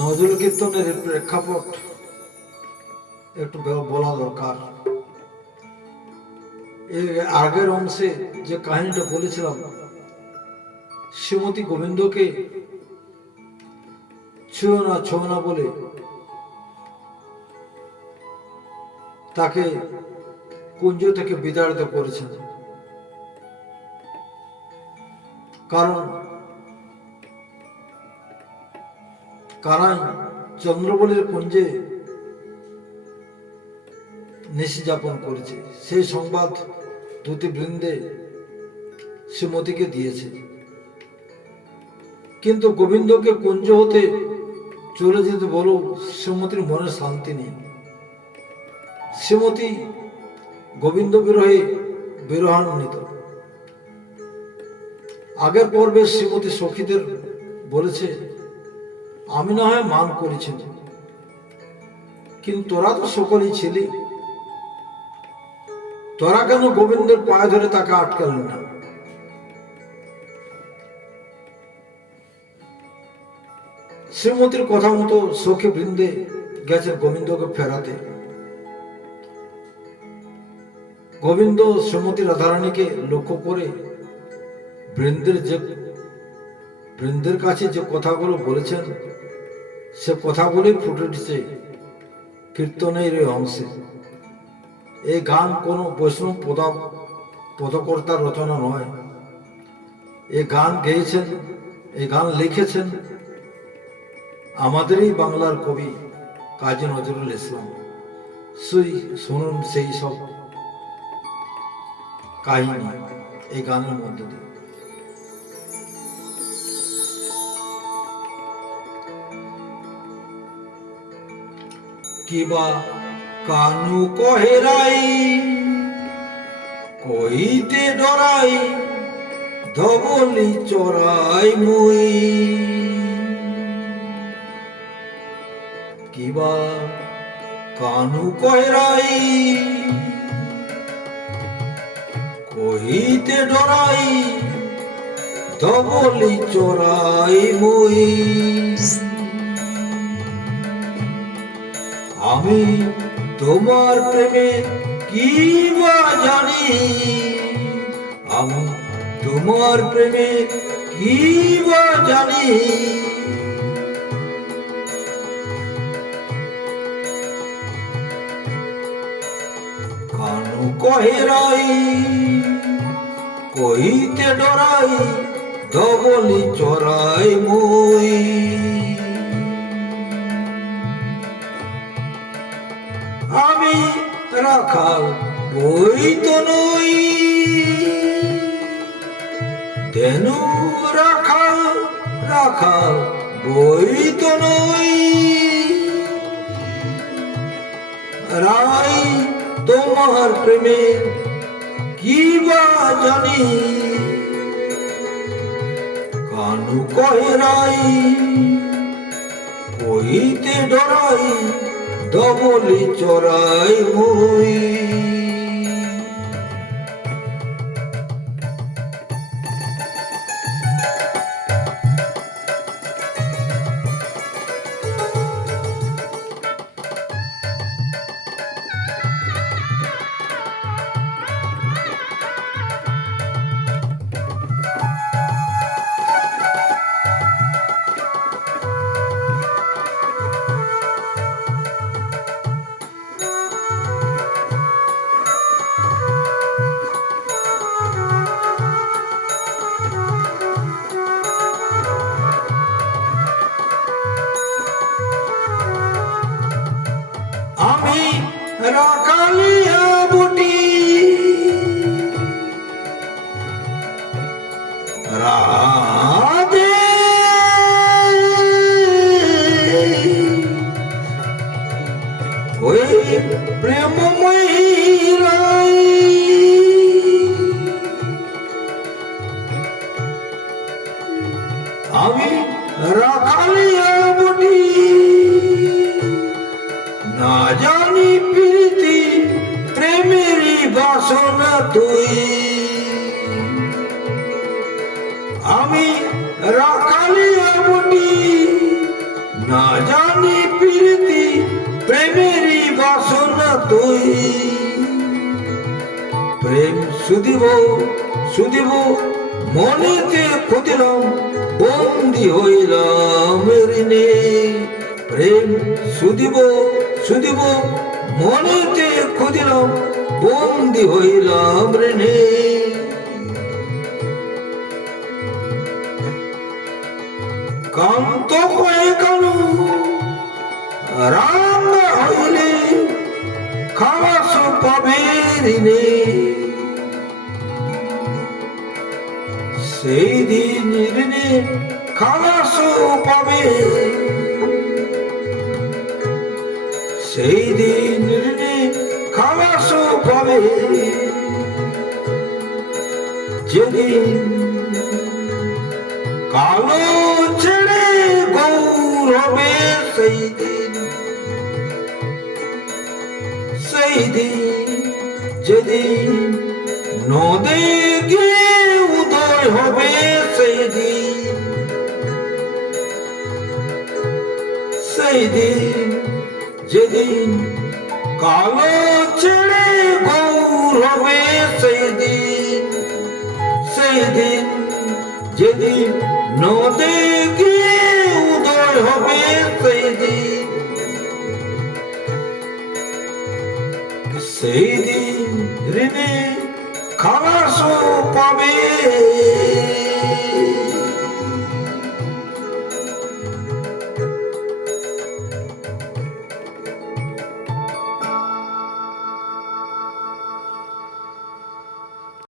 নজরুল কীর্তনের প্রেক্ষাপট একটু বলা দরকার। এর আগের অংশে যে কাহিনীটা বলেছিলাম, শ্রীমতী গোবিন্দকে ছুঁয়ো না বলে তাকে কুঞ্জ থেকে বিতাড়িত করেছেন। কারণ কানাই চন্দ্রবলের কুঞ্জে নিশি যাপন করেছে, সেই সংবাদ দুটি বৃন্দে শ্রীমতীকে দিয়েছে। কিন্তু গোবিন্দকে কুঞ্জ হতে চলে যেতে বলো, শ্রীমতীর মনে শান্তি নেই। শ্রীমতী গোবিন্দ বিরহে বিরহান্বিত। আগের পর্বে শ্রীমতী সখীদের বলেছে, আমি না হয় মান করেছি, কিন্তু তোরা তো সকলেই ছিলি, তোরা কেন গোবিন্দের পায়ে ধরে তাকে আটকালেন না? শ্রীমতীর কথা মতো সখী বৃন্দে গেছেন গোবিন্দকে ফেরাতে। গোবিন্দ শ্রীমতী রাধারানীকে লক্ষ্য করে বৃন্দের কাছে যে কথাগুলো বলেছেন, সে কথাগুলোই ফুটে উঠেছে কীর্তনের এই অংশে। এই গান কোনো বৈষ্ণব পদকর্তার রচনা নয়। এই গান গেয়েছেন, এই গান লিখেছেন আমাদেরই বাংলার কবি কাজী নজরুল ইসলাম। শুনুন সেই সব কাহিনী এই গানের মধ্য দিয়ে। কিবা কানু কহেরাই কইতে ডরাই ধবলি চড়াই মুই, কিবা কানু কহেরাই কইতে ডরাই ধবলি চড়াই মুই, আমি তোমার প্রেমে কি বা জানি, আমি তোমার প্রেমে কি বা জানি, কানু কহেরাই কইতে ডরাই ধবলি চড়াই মুই, আমি রাখাল বই তো নই, তেনু রাখাল রাখাল বই তো নই, রাই তোমার প্রেমে কি বা জানি, কানু কহেরাই কইতে ডরাই ধবলি চড়াই মুই। সুদিব সুদিব মনেতে খুদিলাম, বন্দি হইলাম ঋণে। প্রেম সুদিব সুদিব মনেতে খুদিলাম, বন্দি হইলাম ঋণে। কান্ত হয়ে কানু রাঙ্গা হইলে, খালাস পাবে ঋণে। সেই দিন ঋণে খালাস পাবে, সেই দিন ঋণে খালাস পাবে। যেদিন কালো ছেড়ে গৌর হবে, সেই দিন, সেই দিন যেদিন নদে গিয়ে উদয় হবে, সেই দিন, সেই দিন যেদিন কালো ছেড়ে গৌর হবে, সেই দিন, সেই দিন যেদিন নদে গিয়ে উদয় হবে, সেই দিন, সেই দিন ঋণে খালাস পাবে।